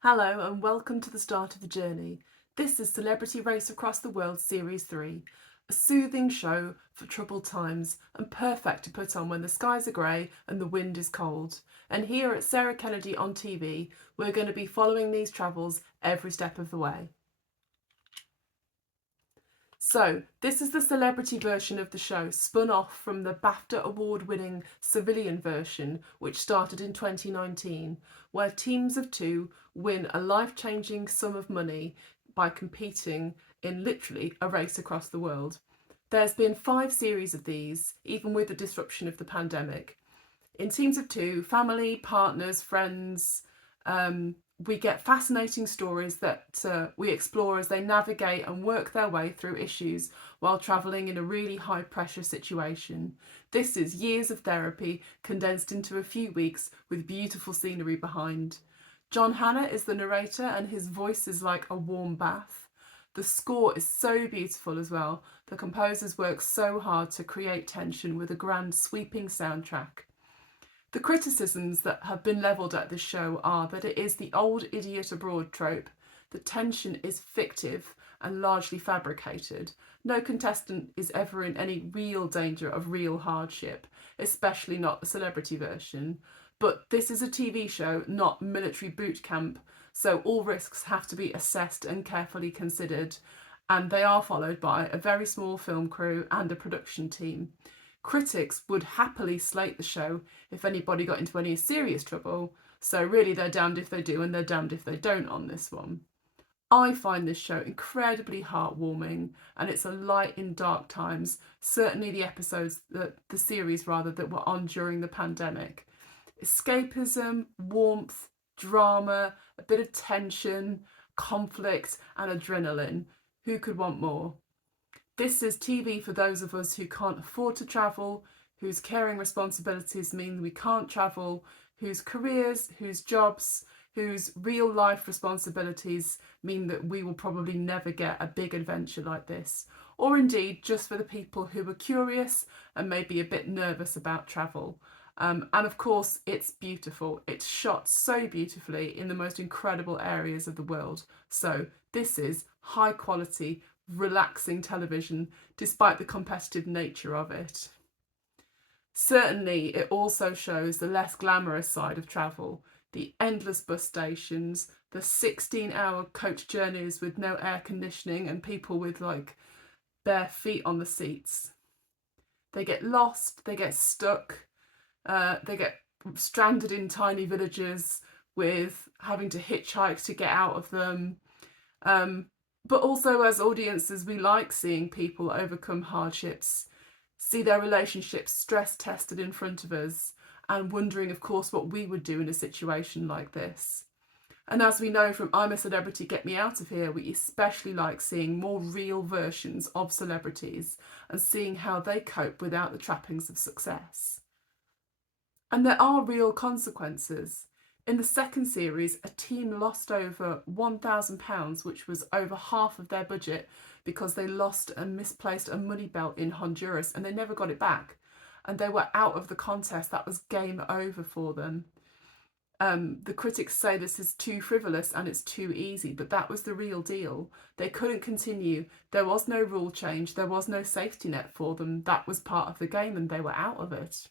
Hello and welcome to the start of the journey. This is Celebrity Race Across the World Series 3, a soothing show for troubled times and perfect to put on when the skies are grey and the wind is cold. And here at Sarah Kennedy on TV, we're going to be following these travels every step of the way. So, this is the celebrity version of the show, spun off from the BAFTA award-winning civilian version, which started in 2019, where teams of two win a life-changing sum of money by competing in literally a race across the world. There's been 5 series of these, even with the disruption of the pandemic. In teams of two, family, partners, friends, we get fascinating stories that we explore as they navigate and work their way through issues while travelling in a really high pressure situation. This is years of therapy condensed into a few weeks with beautiful scenery behind. John Hannah is the narrator and his voice is like a warm bath. The score is so beautiful as well. The composers work so hard to create tension with a grand sweeping soundtrack. The criticisms that have been levelled at this show are that it is the old idiot abroad trope, the tension is fictive and largely fabricated. No contestant is ever in any real danger of real hardship, especially not the celebrity version. But this is a TV show, not military boot camp, so all risks have to be assessed and carefully considered, and they are followed by a very small film crew and a production team. Critics would happily slate the show if anybody got into any serious trouble, so really they're damned if they do and they're damned if they don't on this one. I find this show incredibly heartwarming and it's a light in dark times, certainly the series rather, that were on during the pandemic. Escapism, warmth, drama, a bit of tension, conflict and adrenaline. Who could want more? This is TV for those of us who can't afford to travel, whose caring responsibilities mean we can't travel, whose careers, whose jobs, whose real life responsibilities mean that we will probably never get a big adventure like this. Or indeed, just for the people who are curious and maybe a bit nervous about travel. And of course, it's beautiful. It's shot so beautifully in the most incredible areas of the world. So this is high quality, relaxing television despite the competitive nature of it. Certainly, it also shows the less glamorous side of travel, the endless bus stations, the 16-hour coach journeys with no air conditioning and people with like bare feet on the seats. They get lost, they get stuck, they get stranded in tiny villages with having to hitchhike to get out of them. But also, as audiences, we like seeing people overcome hardships, see their relationships stress tested in front of us, and wondering, of course, what we would do in a situation like this. And as we know from I'm a Celebrity, Get Me Out of Here, we especially like seeing more real versions of celebrities and seeing how they cope without the trappings of success. And there are real consequences. In the second series, a team lost over £1,000, which was over half of their budget, because they lost and misplaced a money belt in Honduras and they never got it back. And they were out of the contest. That was game over for them. The critics say this is too frivolous and it's too easy, but that was the real deal. They couldn't continue. There was no rule change. There was no safety net for them. That was part of the game and they were out of it.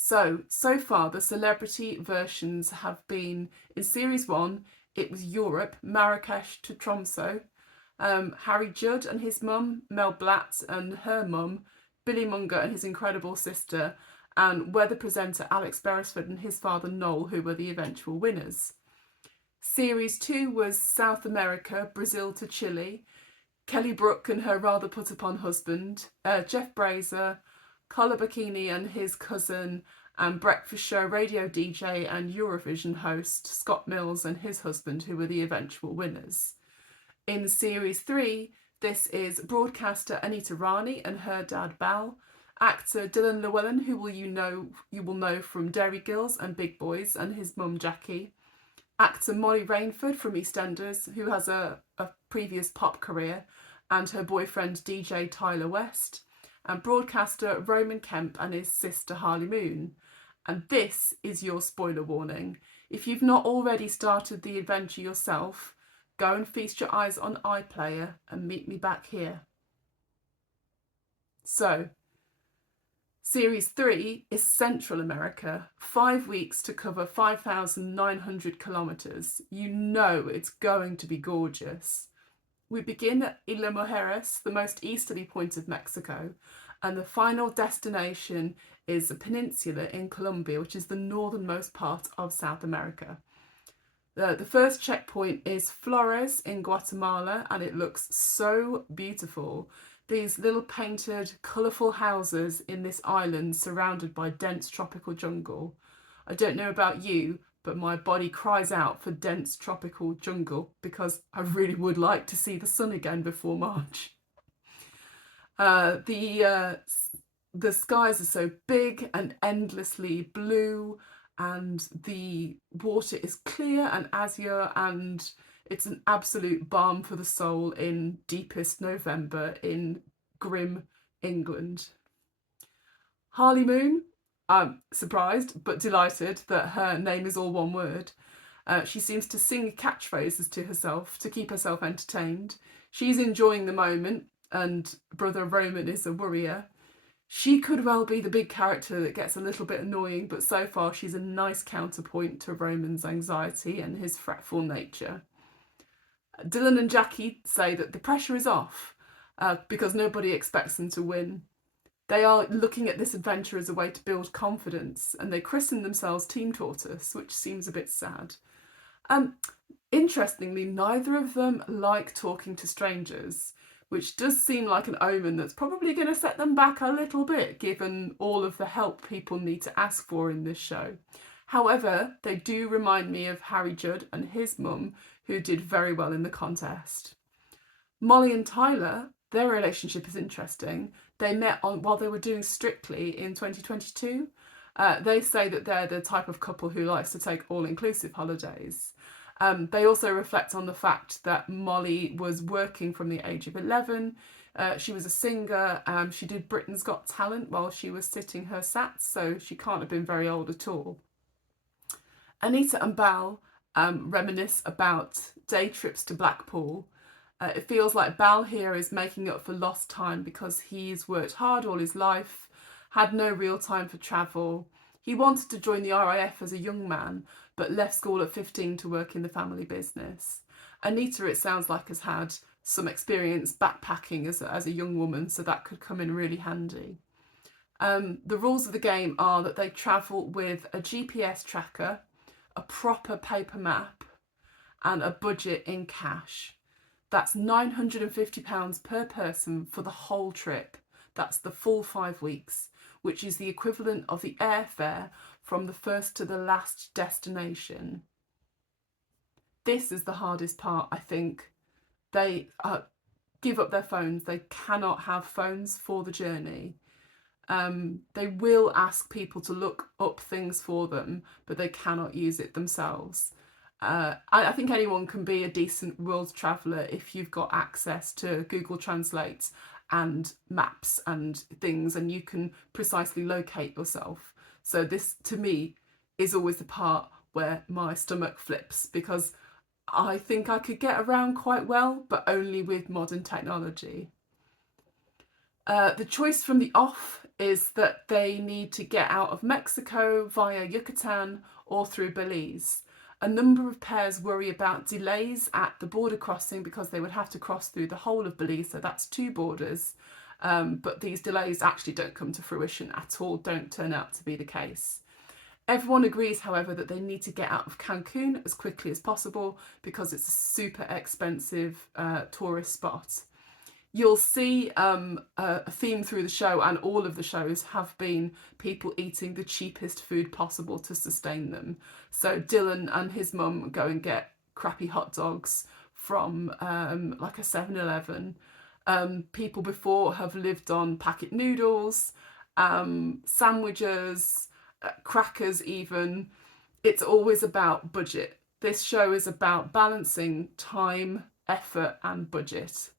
So far, the celebrity versions have been, in Series 1, it was Europe, Marrakesh to Tromsø. Harry Judd and his mum, Mel Blatt and her mum, Billy Munger and his incredible sister, and weather presenter Alex Beresford and his father Noel, who were the eventual winners. Series 2 was South America, Brazil to Chile, Kelly Brook and her rather put upon husband, Jeff Brazier, Collar Bikini and his cousin, and breakfast show radio DJ and Eurovision host Scott Mills and his husband, who were the eventual winners. In Series 3, this is broadcaster Anita Rani and her dad Bal, actor Dylan Llewellyn, who you will know from Dairy Girls and Big Boys, and his mum Jackie, actor Molly Rainford from EastEnders, who has a previous pop career, and her boyfriend DJ Tyler West, and broadcaster Roman Kemp and his sister Harley Moon. And this is your spoiler warning. If you've not already started the adventure yourself, go and feast your eyes on iPlayer and meet me back here. So, Series 3 is Central America, 5 weeks to cover 5,900 kilometres. You know it's going to be gorgeous. We begin at Isla Mujeres, the most easterly point of Mexico, and the final destination is a peninsula in Colombia, which is the northernmost part of South America. The first checkpoint is Flores in Guatemala, and it looks so beautiful. These little painted, colourful houses in this island surrounded by dense tropical jungle. I don't know about you, but my body cries out for dense tropical jungle because I really would like to see the sun again before March. The skies are so big and endlessly blue, and the water is clear and azure, and it's an absolute balm for the soul in deepest November in grim England. Harley Moon, I'm surprised but delighted that her name is all one word. She seems to sing catchphrases to herself to keep herself entertained. She's enjoying the moment, and Brother Roman is a worrier. She could well be the big character that gets a little bit annoying, but so far she's a nice counterpoint to Roman's anxiety and his fretful nature. Dylan and Jackie say that the pressure is off because nobody expects them to win. They are looking at this adventure as a way to build confidence, and they christen themselves Team Tortoise, which seems a bit sad. Interestingly, neither of them like talking to strangers, which does seem like an omen that's probably going to set them back a little bit, given all of the help people need to ask for in this show. However, they do remind me of Harry Judd and his mum, who did very well in the contest. Molly and Tyler, their relationship is interesting. They met while they were doing Strictly in 2022. They say that they're the type of couple who likes to take all-inclusive holidays. They also reflect on the fact that Molly was working from the age of 11. She was a singer. She did Britain's Got Talent while she was sitting her sats, so she can't have been very old at all. Anita and Bal reminisce about day trips to Blackpool. It feels like Bal here is making up for lost time because he's worked hard all his life, had no real time for travel. He wanted to join the RAF as a young man, but left school at 15 to work in the family business. Anita, it sounds like, has had some experience backpacking as a young woman, so that could come in really handy. The rules of the game are that they travel with a GPS tracker, a proper paper map, and a budget in cash. That's £950 per person for the whole trip. That's the full 5 weeks, which is the equivalent of the airfare from the first to the last destination. This is the hardest part, I think. They give up their phones. They cannot have phones for the journey. They will ask people to look up things for them, but they cannot use it themselves. I think anyone can be a decent world traveller if you've got access to Google Translate and maps and things, and you can precisely locate yourself. So this, to me, is always the part where my stomach flips, because I think I could get around quite well, but only with modern technology. The choice from the off is that they need to get out of Mexico via Yucatan or through Belize. A number of pairs worry about delays at the border crossing because they would have to cross through the whole of Belize, so that's 2 borders. But these delays actually don't come to fruition at all, don't turn out to be the case. Everyone agrees, however, that they need to get out of Cancun as quickly as possible because it's a super expensive tourist spot. You'll see a theme through the show, and all of the shows have been people eating the cheapest food possible to sustain them. So Dylan and his mum go and get crappy hot dogs from like a 7-Eleven. People before have lived on packet noodles, sandwiches, crackers even. It's always about budget. This show is about balancing time, effort and budget.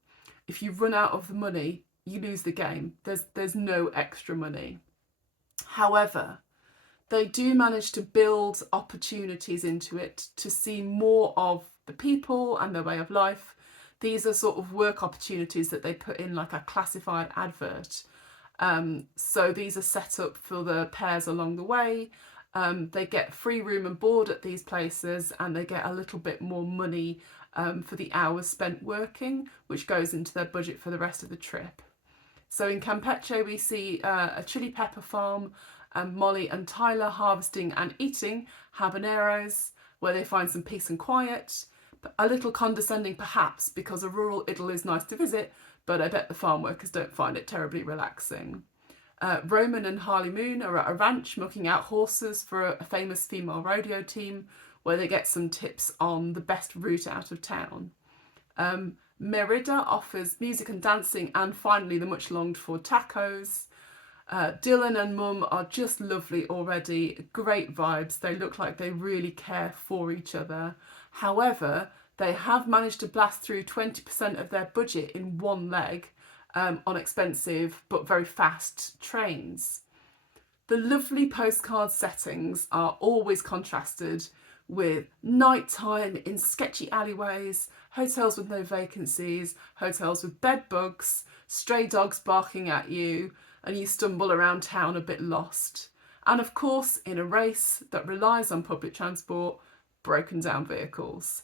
If you run out of the money, you lose the game. There's no extra money. However, They do manage to build opportunities into it to see more of the people and their way of life. These are sort of work opportunities that they put in like a classified advert. So these are set up for the pairs along the way. They get free room and board at these places, and they get a little bit more money for the hours spent working, which goes into their budget for the rest of the trip. So in Campeche, we see a chili pepper farm, and Molly and Tyler harvesting and eating habaneros, where they find some peace and quiet. A little condescending perhaps, because a rural idyll is nice to visit, but I bet the farm workers don't find it terribly relaxing. Roman and Harley Moon are at a ranch mucking out horses for a famous female rodeo team, where they get some tips on the best route out of town. Merida offers music and dancing, and finally the much longed for tacos. Dylan and Mum are just lovely already, great vibes. They look like they really care for each other. However, they have managed to blast through 20% of their budget in one leg on expensive but very fast trains. The lovely postcard settings are always contrasted with nighttime in sketchy alleyways, hotels with no vacancies, hotels with bed bugs, stray dogs barking at you, and you stumble around town a bit lost. And of course, in a race that relies on public transport, broken down vehicles.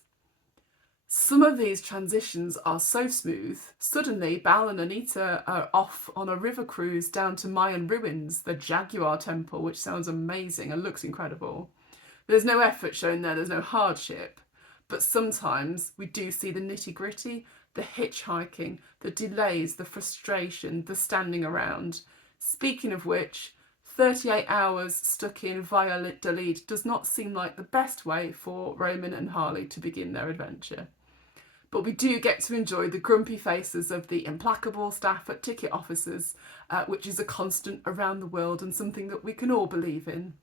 Some of these transitions are so smooth. Suddenly, Bal and Anita are off on a river cruise down to Mayan ruins, the Jaguar Temple, which sounds amazing and looks incredible. There's no effort shown there, there's no hardship. But sometimes we do see the nitty-gritty, the hitchhiking, the delays, the frustration, the standing around. Speaking of which, 38 hours stuck in Valladolid does not seem like the best way for Roman and Harley to begin their adventure. But we do get to enjoy the grumpy faces of the implacable staff at ticket offices, which is a constant around the world and something that we can all believe in.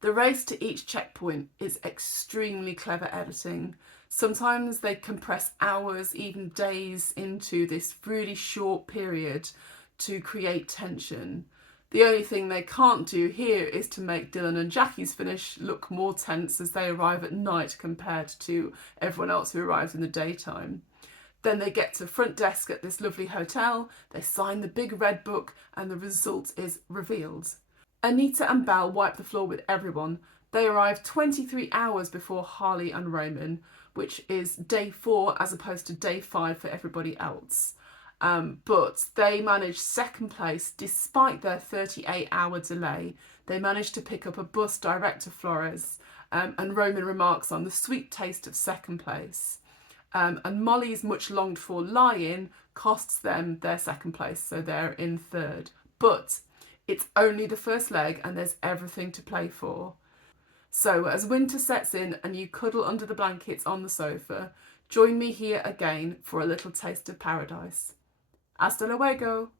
The race to each checkpoint is extremely clever editing. Sometimes they compress hours, even days, into this really short period to create tension. The only thing they can't do here is to make Dylan and Jackie's finish look more tense as they arrive at night compared to everyone else who arrives in the daytime. Then they get to front desk at this lovely hotel, they sign the big red book, and the result is revealed. Anita and Bal wipe the floor with everyone. They arrive 23 hours before Harley and Roman, which is day 4 as opposed to day 5 for everybody else. But they manage second place despite their 38-hour delay. They managed to pick up a bus direct to Flores, and Roman remarks on the sweet taste of second place. And Molly's much longed for lie-in costs them their second place, so they're in third. But it's only the first leg and there's everything to play for. So as winter sets in and you cuddle under the blankets on the sofa, join me here again for a little taste of paradise. Hasta luego!